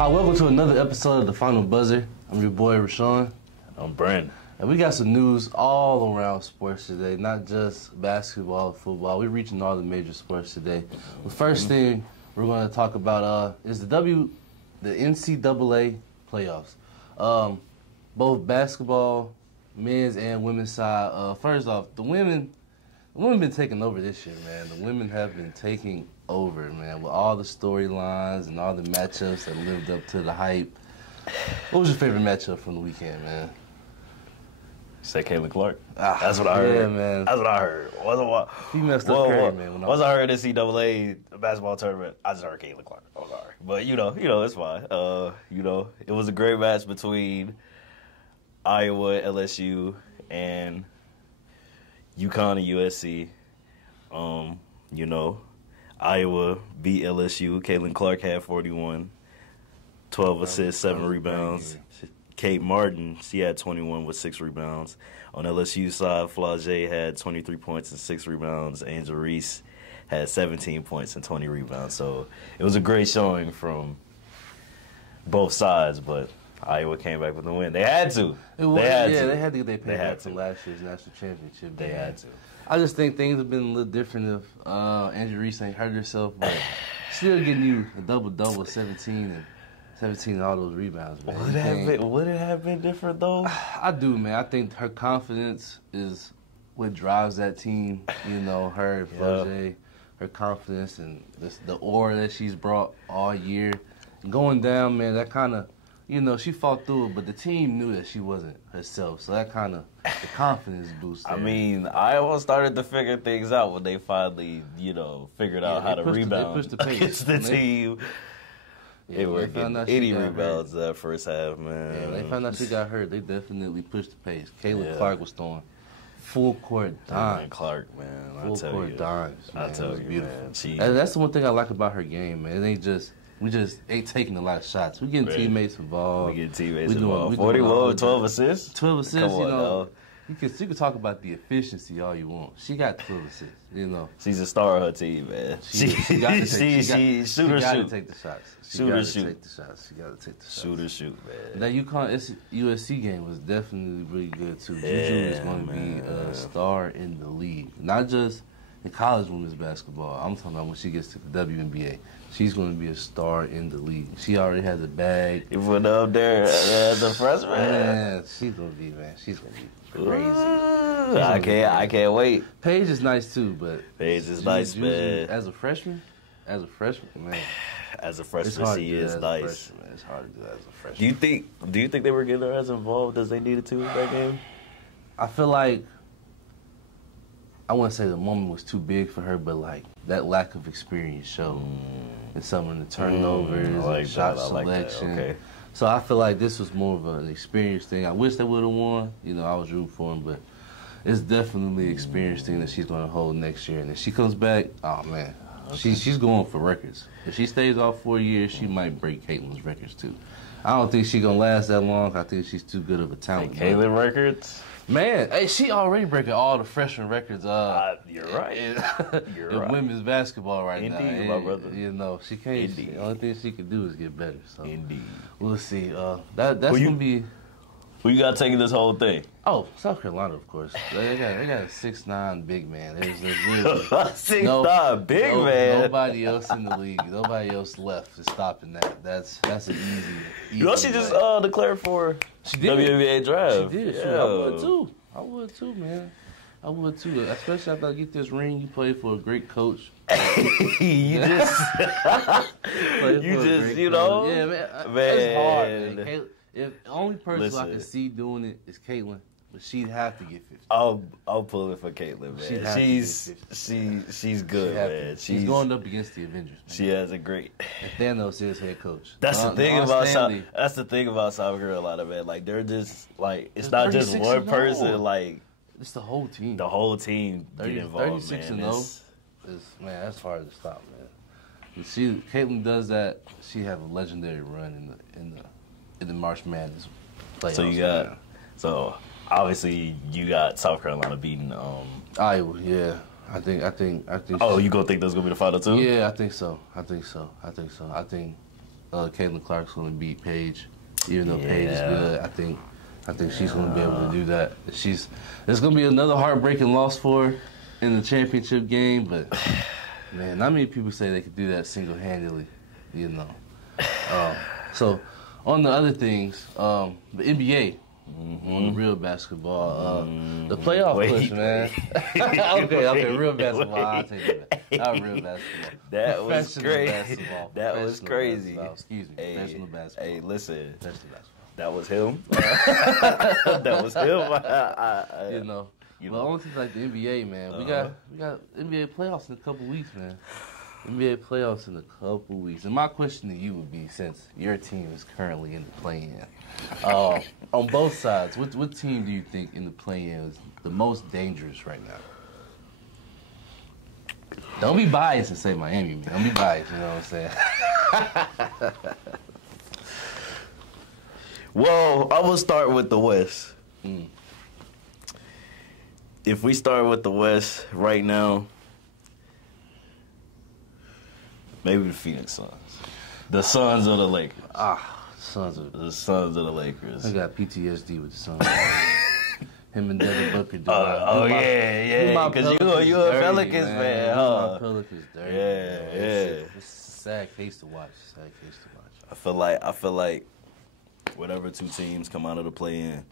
Hi, welcome to another episode of The Final Buzzer. I'm your boy, Rashawn. I'm Brandon. And we got some news all around sports today, not just basketball, football. We're reaching all the major sports today. The first thing we're going to talk about is the NCAA playoffs. Both basketball, men's and women's side. First off, the women been taking over this year, man. The women have been taking over, man, with all the storylines and all the matchups that lived up to the hype. What was your favorite matchup from the weekend, man? You said Caitlin Clark? That's what I heard. Yeah, man. That's what I heard. He messed up Curry, man. Once I heard NCAA basketball tournament, I just heard Caitlin Clark. I'm sorry. But, you know, it's fine. It was a great match between Iowa, LSU, and UConn and USC. Iowa beat LSU. Caitlin Clark had 41, 12 assists, 7 rebounds. Kate Martin, she had 21 with 6 rebounds. On LSU side, Flau'jae had 23 points and 6 rebounds. Angel Reese had 17 points and 20 rebounds. So it was a great showing from both sides, but Iowa came back with the win. They had to. They had to get their payback from last year's national championship. They had to. I just think things have been a little different if Angel Reese ain't hurt herself, but still getting you a double-double, 17 and all those rebounds, man. Would it have been different, though? I do, man. I think her confidence is what drives that team. You know, her, Flau'jae, her confidence and the aura that she's brought all year. Going down, man, that kind of, she fought through it, but the team knew that she wasn't herself. So that kind of, the confidence boost there. I mean, Iowa started to figure things out when they finally, figured out how to rebound against the team. They were getting 80 rebounds that first half, man. Yeah, when they found out she got hurt, they definitely pushed the pace. Caitlin Clark was throwing full court dimes. Clark, man, full court dimes, man. I tell you, man. And that's the one thing I like about her game, man. It ain't just we ain't taking a lot of shots. We getting teammates involved. We getting teammates involved. 41, 12 assists. 12 assists. Come on, you can talk about the efficiency all you want. She got 12 assists. She's a star of her team, man. She got to take the shots. She got to take the shots. She got to take the shots. Shoot or shoot, man. That UConn USC game was definitely really good too. Juju is going to be a star in the league, not just in college women's basketball. I'm talking about when she gets to the WNBA. She's going to be a star in the league. She already has a bag. You put up there as a freshman. Man, she's going to be crazy. I can't wait. Paige is nice too, but Paige is nice, man. As a freshman, man. As a freshman, she is nice. It's hard to do that as a freshman. Do you think they were getting her as involved as they needed to in that game? I feel like I wouldn't say the moment was too big for her, but like that lack of experience showed in some of the turnovers and shot selection. Okay. So I feel like this was more of an experience thing. I wish they would have won. I was rooting for them, but it's definitely an experience thing that she's going to hold next year. And if she comes back, oh man, she's going for records. If she stays off 4 years, she might break Caitlin's records too. I don't think she's going to last that long. I think she's too good of a talent. Caitlin records? Man, hey, she already breaking all the freshman records. You're right. In women's basketball right now. Indeed, my brother. She can't. The only thing she can do is get better. So indeed. We'll see. That's gonna be. Who you got taking this whole thing? Oh, South Carolina, of course. They got a 6'9" big man. There's really 6'9" big man. Nobody else in the league. Nobody else left is stopping that. That's an easy. She just declared for WNBA draft. She did. Yeah. Sure. I would too, man. I would too. Especially after I get this ring. You play for a great coach. Yeah, man. It's hard, man. If the only person I can see doing it is Caitlin, but she'd have to get 50. I'll pull it for Caitlin, man. She's good, man. She's going up against the Avengers. Man. She has a great. And Thanos is head coach. That's the thing about South Carolina, man. Like they're just like it's not just one person. Like it's the whole team. The whole team get involved, 36 man. and 0. Man, that's hard to stop, man. Caitlin does that. She have a legendary run in the March Madness playoffs. So obviously you got South Carolina beating Iowa. Yeah, I think. Oh, you gonna think that's gonna be the final two? Yeah, I think so. I think Caitlin Clark's going to beat Paige, even though Paige is good. I think she's going to be able to do that. It's going to be another heartbreaking loss for her in the championship game, but man, not many people say they could do that single-handedly, you know. So on the other things, the NBA. On the real basketball, the playoff push, man. okay, real basketball. I'll take it back. Not real basketball. That was crazy. Basketball. That was crazy. Excuse me. Professional basketball. Hey, listen. Professional basketball. That was him. That was him. You know. Well, only thing like the NBA, man. We got NBA playoffs in a couple weeks, man. NBA playoffs in a couple weeks. And my question to you would be, since your team is currently in the play-in, on both sides, what team do you think in the play-in is the most dangerous right now? Don't be biased and say Miami, man. Don't be biased, you know what I'm saying? Well, I will start with the West. If we start with the West right now, maybe the Phoenix Suns. The Suns of the Lakers. The Suns of the Lakers. I got PTSD with the Suns. Him and Devin Booker doing yeah. Because you a Pelicans fan, huh? Pelicans dirty. Yeah. It's a sad case to watch. I feel like whatever two teams come out of the play-in.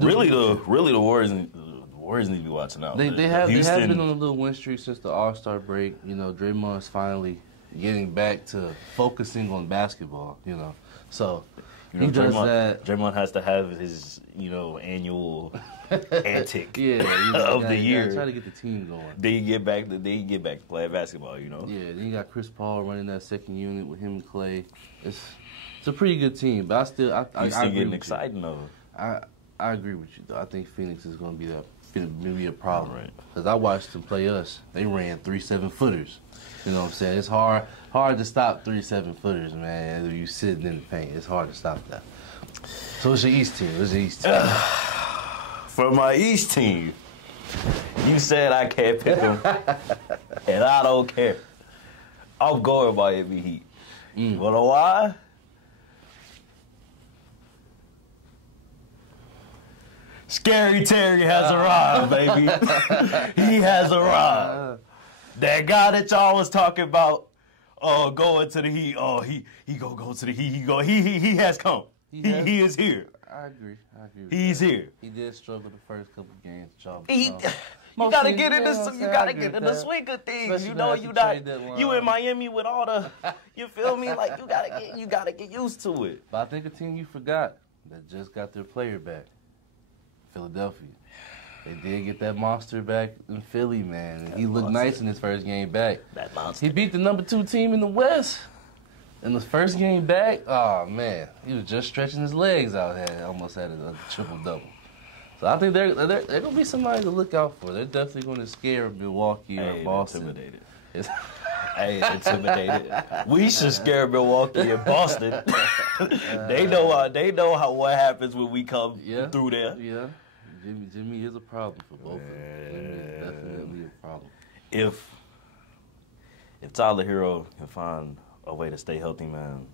Really, the Warriors need to be watching out. They have been on a little win streak since the All-Star break. You know, Draymond's finally getting back to focusing on basketball. You know, so he does that. Draymond has to have his annual antic of the year. Try to get the team going. Then you get back to playing basketball. You know. Yeah. Then you got Chris Paul running that second unit with him and Clay. It's a pretty good team, but I still getting excited though. I agree with you, though. I think Phoenix is going to be a problem. Right. Because I watched them play us. They ran 3 7-footers. You know what I'm saying? It's hard to stop 3 7-footers, man. If you sitting in the paint, it's hard to stop that. So it's your East team. For my East team, you said I can't pick them, and I don't care. I'm going Miami Heat. You know why? Scary Terry has arrived, baby. He has arrived. That guy that y'all was talking about, going to the Heat. Oh, he gonna go to the Heat. He has come. He is here. I agree. He's here. He did struggle the first couple games. You gotta get in the swing of things. Especially you in Miami with all the. You feel me? Like you gotta get used to it. But I think a team you forgot that just got their player back. Philadelphia. They did get that monster back in Philly, man. And he looked nice in his first game back. That monster. He beat the number 2 team in the West. In the first game back, oh, man. He was just stretching his legs out. Almost had a triple-double. So I think they're going to be somebody to look out for. They're definitely going to scare Milwaukee or Boston. Intimidated. We should scare Milwaukee and Boston. They know what happens when we come through there. Yeah. Jimmy is a problem for both of them. Jimmy is definitely a problem. If Tyler Hero can find a way to stay healthy, man,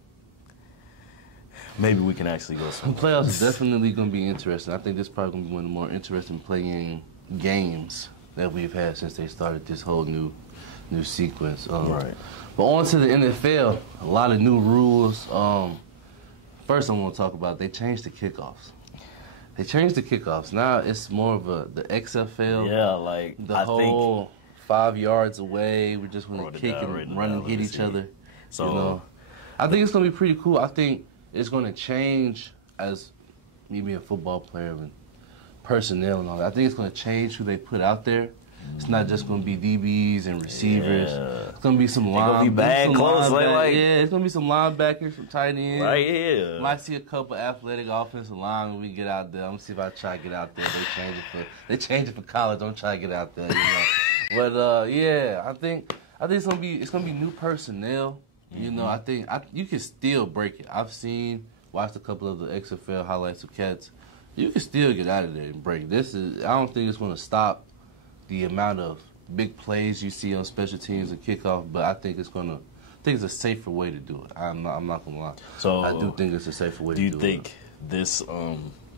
maybe we can actually go somewhere. The playoffs is definitely going to be interesting. I think this is probably going to be one of the more interesting playing games that we've had since they started this whole new sequence. Right. But on to the NFL, a lot of new rules. First I want to talk about, they changed the kickoffs. Now it's more of the XFL. Yeah, like the whole 5 yards away. We're just going to kick and run and hit each other. So I think it's going to be pretty cool. I think it's going to change as me being a football player and personnel and all that. I think it's going to change who they put out there. It's not just going to be DBs and receivers. Yeah. It's going to be some linebackers. It's going to be some linebackers, some tight ends. Right here. Might see a couple athletic offensive linemen when we get out there. I'm going to see if I try to get out there. They change it for college. Don't try to get out there, But, I think it's going to be new personnel. You know, I think you can still break it. Watched a couple of the XFL highlights of cats. You can still get out of there and break. I don't think it's going to stop the amount of big plays you see on special teams and kickoff, but I think it's going to think it's a safer way to do it. I'm not gonna lie. So I do think it's a safer way to do it. Do you think this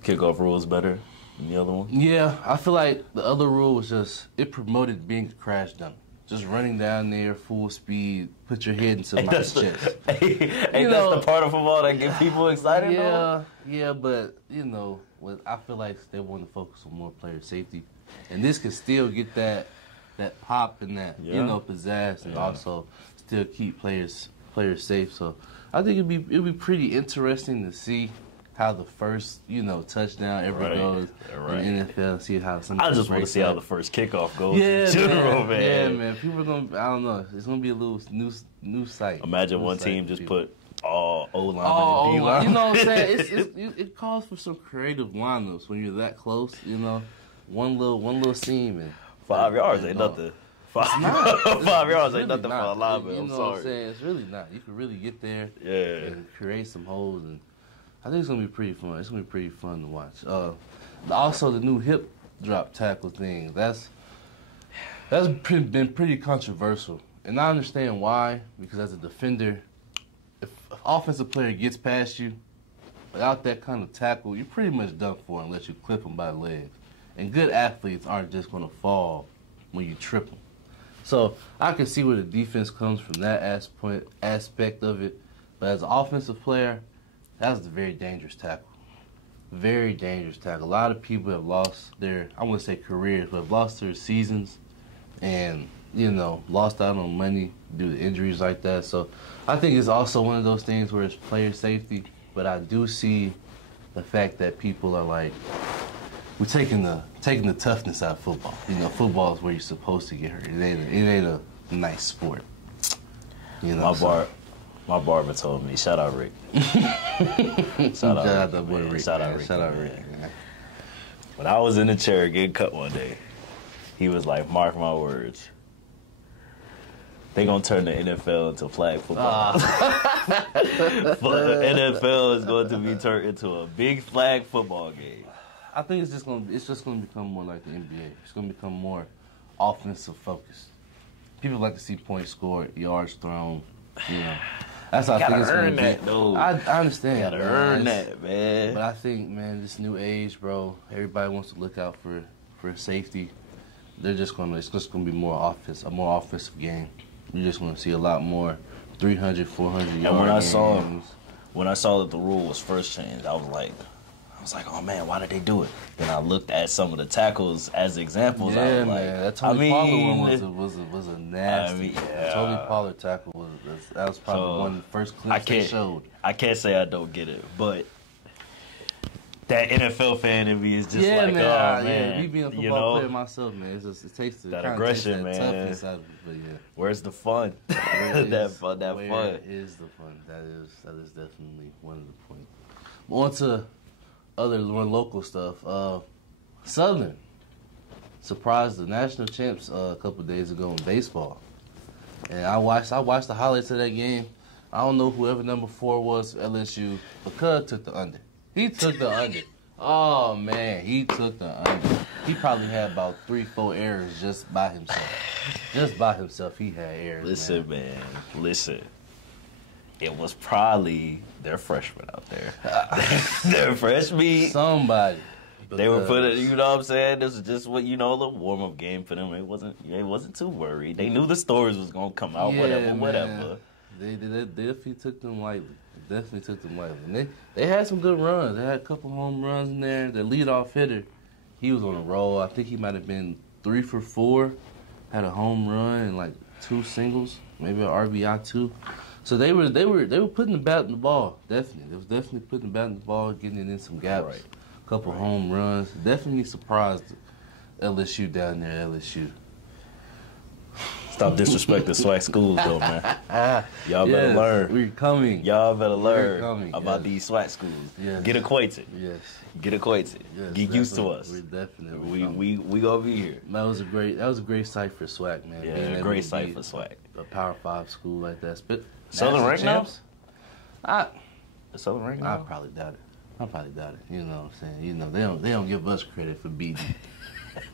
kickoff rule is better than the other one? Yeah, I feel like the other rule was just, it promoted being a crash dummy. Just running down there full speed, put your head in somebody's chest. Ain't that's the part of football that get people excited? Yeah, but I feel like they want to focus on more player safety, and this can still get that pop and that pizzazz, and also still keep players safe. So I think it'd be pretty interesting to see how the first touchdown ever goes in the NFL. See how I just want to see how the first kickoff goes. Yeah, in general, man. Yeah, man. People are gonna. I don't know. It's gonna be a little new sight. Imagine one team just put all O-line and D-line. D-line. You know what I'm saying? It calls for some creative lineups when you're that close. One little seam and 5 yards ain't nothing. 5 yards ain't nothing for a lineman. I'm sorry. What I'm saying? It's really not. You can really get there and create some holes, and I think it's gonna be pretty fun. It's gonna be pretty fun to watch. Also, the new hip drop tackle thing. That's been pretty controversial, and I understand why. Because as a defender, if an offensive player gets past you without that kind of tackle, you're pretty much done for unless you clip them by the legs. And good athletes aren't just gonna fall when you trip them. So I can see where the defense comes from that aspect of it. But as an offensive player, that's a very dangerous tackle. Very dangerous tackle. A lot of people have lost their, I wouldn't say careers, but have lost their seasons and, lost out on money due to injuries like that. So I think it's also one of those things where it's player safety. But I do see the fact that people are like, we're taking the toughness out of football. Football is where you're supposed to get hurt. It ain't a nice sport. My barber told me, shout out Rick. Shout out that boy Rick. Shout out Rick. When I was in the chair getting cut one day, he was like, mark my words. They gonna turn the NFL into flag football. But the NFL is going to be turned into a big flag football game. I think it's just gonna become more like the NBA. It's gonna become more offensive focused. People like to see points scored, yards thrown. That's how I think it's gonna be. I understand. You gotta earn that, man. But I think, man, this new age, bro, everybody wants to look out for safety. It's just gonna be more a more offensive game. You're just gonna see a lot more 300, 400 yards. And when I saw that the rule was first changed, I was like, oh man, why did they do it? Then I looked at some of the tackles as examples. Yeah, I was man, that Tony Pollard one was a nasty. The Tony Pollard tackle that was probably one of the first clips they showed. I can't say I don't get it, but that NFL fan in me is just like, man, oh man, me being a football player myself, man, it takes that aggression, man. Toughness out of it, but where's the fun? That fun. Where is the fun? That is definitely one of the points. On to other more local stuff. Southern surprised the national champs a couple of days ago in baseball, and I watched the highlights of that game. I don't know whoever number 4 was for LSU, but Cub took the under. He took the under. Oh man, he took the under. He probably had about 3-4 errors just by himself. He had errors. Listen, man. Listen. It was probably their freshman out there. Their freshman. Somebody. They were putting, you know what I'm saying? This was just what, a little warm-up game for them. It wasn't too worried. They knew the stories was going to come out, whatever. They definitely took them lightly. And they had some good runs. They had a couple home runs in there. Their leadoff hitter, he was on a roll. I think he might have been 3 for 4. Had a home run and like 2 singles, maybe an RBI 2. So they were putting the bat in the ball. Definitely, they was definitely putting the bat in the ball, getting it in some gaps. Right. A couple home runs. Definitely surprised LSU down there. LSU. Stop disrespecting SWAC schools, though, man. Y'all better learn. We're coming. Y'all better learn about these SWAC schools. Yes. Get acquainted. Yes. Get acquainted. Yes, Get used to us. We're definitely. We gonna be here. That was a great sight for SWAC, man. Yeah, a great sight for SWAC. A Power 5 school like that. Southern ranked now? Southern ranked now? I probably doubt it. You know what I'm saying? They don't give us credit for beating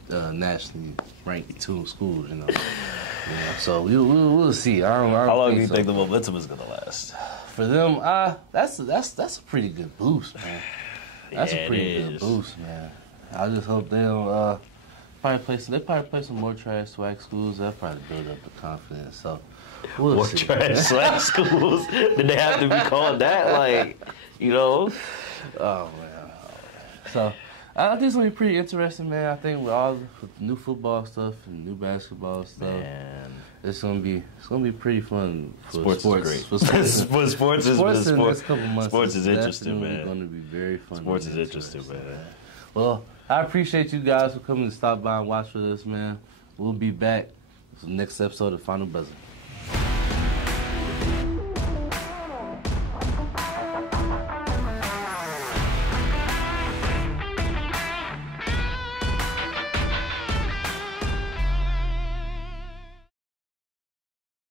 nationally ranked two schools, you know. Yeah, so we'll see. I don't How long do you so. think the momentum is gonna last? For them, that's a pretty good boost, man. That's a pretty good boost, man. I just hope they don't they probably play some more trash swag schools. They'll probably build up the confidence. So we'll More see. trash swag schools? Did they have to be called that? Like, you know? Oh man. So I think it's gonna be pretty interesting, man. I think with the new football stuff and new basketball stuff, Man. it's gonna be pretty fun. Sports is great. For sports, Sports in the next couple months. Sports is interesting, definitely man. going to be very fun. Sports is interesting, man. Well, I appreciate you guys for coming to stop by and watch with us, man. We'll be back for the next episode of Final Buzzer.